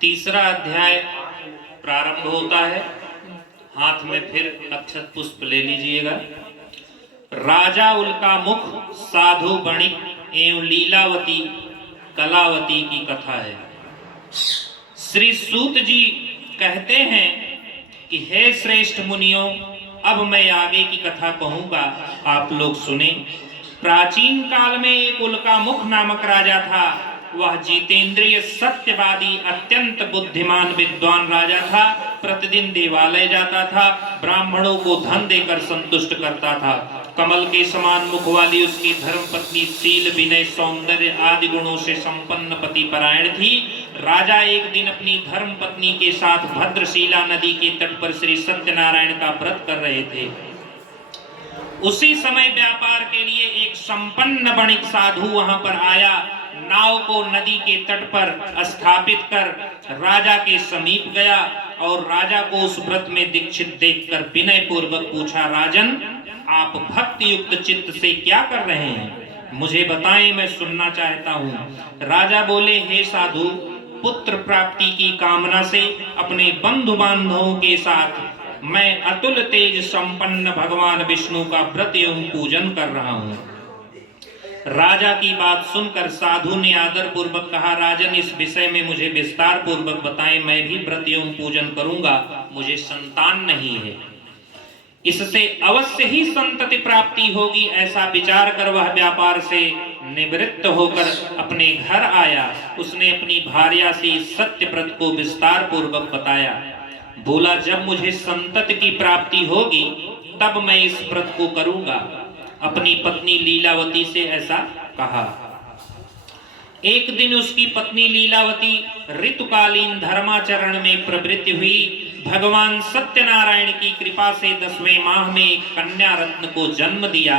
तीसरा अध्याय प्रारंभ होता है। हाथ में फिर अक्षत पुष्प ले लीजिएगा। राजा उल्का मुख, साधु बणिक एवं लीलावती कलावती की कथा है। श्री सूत जी कहते हैं कि हे श्रेष्ठ मुनियों, अब मैं आगे की कथा कहूंगा, आप लोग सुने। प्राचीन काल में एक उल्का मुख नामक राजा था। वह जितेंद्रिय, सत्यवादी, अत्यंत बुद्धिमान विद्वान राजा था। प्रतिदिन देवालय जाता था, ब्राह्मणों को धन देकर संतुष्ट करता था। कमल के समान मुख वाली उसकी धर्मपत्नी शील, विनय, सौंदर्य आदि गुणों से संपन्न पतिपरायण थी। राजा एक दिन अपनी धर्मपत्नी के साथ भद्रशिला नदी के तट पर श्री सत्यनारायण का व्रत कर रहे थे। उसी समय व्यापार के लिए एक संपन्न वणिक साधु वहां पर आया। नाव को नदी के तट पर स्थापित कर राजा के समीप गया और राजा को उस व्रत में दीक्षित देखकर विनय पूर्वक पूछा, राजन, आप भक्ति युक्त चित्त से क्या कर रहे हैं? मुझे बताएं, मैं सुनना चाहता हूँ। राजा बोले, हे साधु, पुत्र प्राप्ति की कामना से अपने बंधु बांधवों के साथ मैं अतुल तेज संपन्न भगवान विष्णु का व्रत एवं पूजन कर रहा हूँ। राजा की बात सुनकर साधु ने आदर पूर्वक कहा, राजन, इस विषय में मुझे विस्तार पूर्वक बताएं, मैं भी व्रत एवं पूजन करूंगा। मुझे संतान नहीं है, इससे अवश्य ही संतति प्राप्ति होगी। ऐसा विचार कर वह व्यापार से निवृत्त होकर अपने घर आया। उसने अपनी भार्या से इस सत्य व्रत को विस्तार पूर्वक बताया। बोला, जब मुझे संतति की प्राप्ति होगी तब मैं इस व्रत को करूंगा। अपनी पत्नी लीलावती से ऐसा कहा। एक दिन उसकी पत्नी लीलावती ऋतुकालीन धर्माचरण में प्रवृत्ति हुई। भगवान सत्यनारायण की कृपा से 10वें माह में एक कन्या रत्न को जन्म दिया।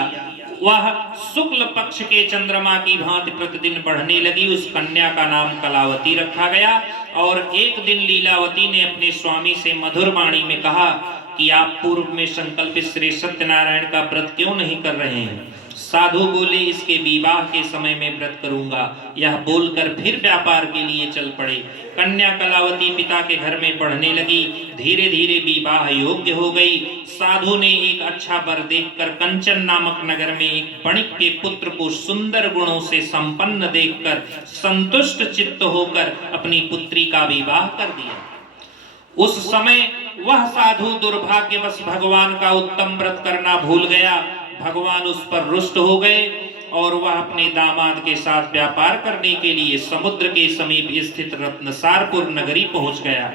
वह शुक्ल पक्ष के चंद्रमा की भांति प्रतिदिन बढ़ने लगी। उस कन्या का नाम कलावती रखा गया। और एक दिन लीलावती ने अपने स्वामी से मधुर वाणी में कहा कि आप पूर्व में संकल्पित श्री सत्यनारायण का व्रत क्यों नहीं कर रहे हैं? साधु बोले, इसके विवाह के समय में व्रत करूंगा। यह बोलकर फिर व्यापार के लिए चल पड़े। कन्या कलावती पिता के घर में पढ़ने लगी। धीरे धीरे विवाह योग्य हो गई। साधु ने एक अच्छा वर देखकर कंचन नामक नगर में एक वणिक के पुत्र को सुंदर गुणों से संपन्न देखकर संतुष्ट चित्त होकर अपनी पुत्री का विवाह कर दिया। उस समय वह साधु दुर्भाग्यवश भगवान का उत्तम व्रत करना भूल गया। भगवान उस पर रुष्ट हो गए और वह अपने दामाद के साथ व्यापार करने के लिए समुद्र के समीप स्थित रत्नसारपुर नगरी पहुंच गया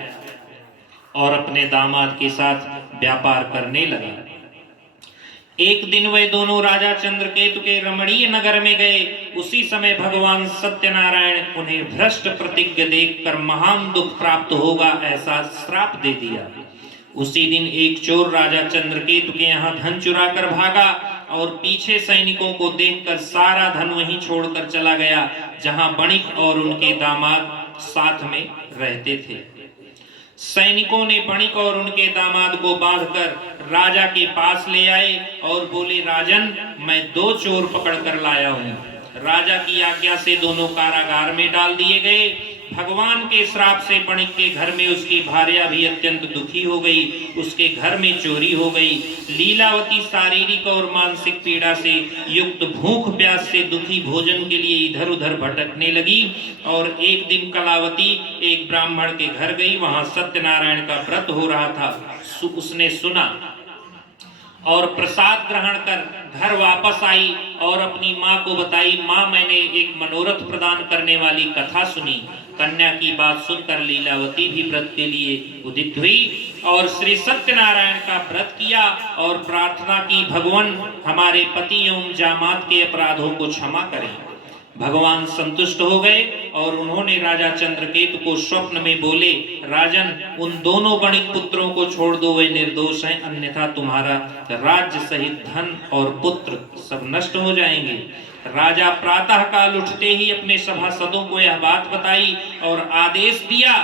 और अपने दामाद के साथ व्यापार करने लगा। एक दिन वे दोनों राजा चंद्रकेतु के रमणीय नगर में गए। उसी समय भगवान सत्यनारायण उन्हें भ्रष्ट प्रतिज्ञ देखकर महान दुख प्राप्त होगा ऐसा श्राप दे दिया। उसी दिन एक चोर राजा चंद्रकेतु के यहाँ धन चुरा कर भागा और पीछे सैनिकों को देखकर सारा धन वहीं छोड़कर चला गया जहां वणिक और उनके दामाद साथ में रहते थे। सैनिकों ने वणिक और उनके दामाद को बांधकर राजा के पास ले आए और बोले, राजन, मैं 2 चोर पकड़ कर लाया हूँ। राजा की आज्ञा से दोनों कारागार में डाल दिए गए। भगवान के श्राप से वणिक के घर में उसकी भार्या भी अत्यंत दुखी हो गई। उसके घर में चोरी हो गई। लीलावती शारीरिक और मानसिक पीड़ा से युक्त भूख प्यास से दुखी भोजन के लिए इधर उधर भटकने लगी। और एक दिन कलावती एक ब्राह्मण के घर गई। वहां सत्यनारायण का व्रत हो रहा था। उसने सुना और प्रसाद ग्रहण कर घर वापस आई और अपनी माँ को बताई, माँ, मैंने एक मनोरथ प्रदान करने वाली कथा सुनी। कन्या की बात सुनकर लीलावती भी व्रत के लिए उदित हुई और श्री सत्यनारायण का व्रत किया और प्रार्थना की, भगवान हमारे पति एवं जामात के अपराधों को क्षमा करें। भगवान संतुष्ट हो गए और उन्होंने राजा चंद्रकेतु को स्वप्न में बोले, राजन, उन दोनों वणिक पुत्रों को छोड़ दो, वे निर्दोष हैं, अन्यथा तुम्हारा राज्य सहित धन और पुत्र सब नष्ट हो जाएंगे। राजा प्रातः काल उठते ही अपने सभासदों को यह बात बताई और आदेश दिया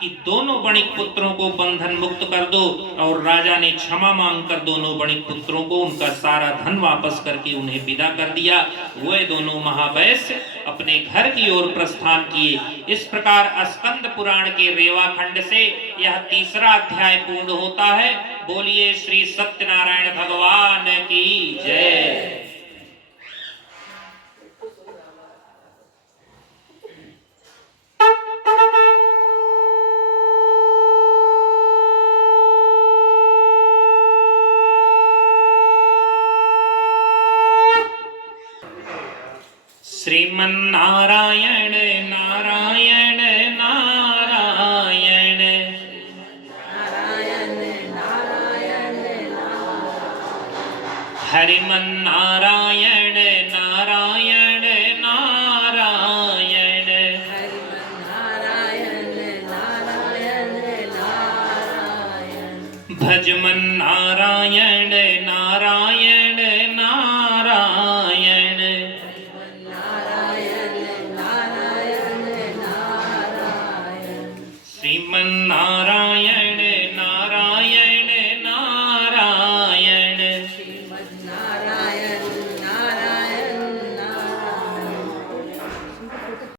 कि दोनों बणिक पुत्रों को बंधन मुक्त कर दो। और राजा ने क्षमा मांगकर दोनों बणिक पुत्रों को उनका सारा धन वापस करके उन्हें विदा कर दिया। वे दोनों महावैश्य अपने घर की ओर प्रस्थान किए। इस प्रकार स्कंद पुराण के रेवा खंड से यह तीसरा अध्याय पूर्ण होता है। बोलिए श्री सत्यनारायण भगवान की जय। श्रीमन्नारायण नारायण नारायण नारायण नारायण हरिमन्नारायण नारायण नारायण हरिमन्नारायण नारायण नारायण भजमन्नारायण नारायण नारायण श्रीमन्नारायण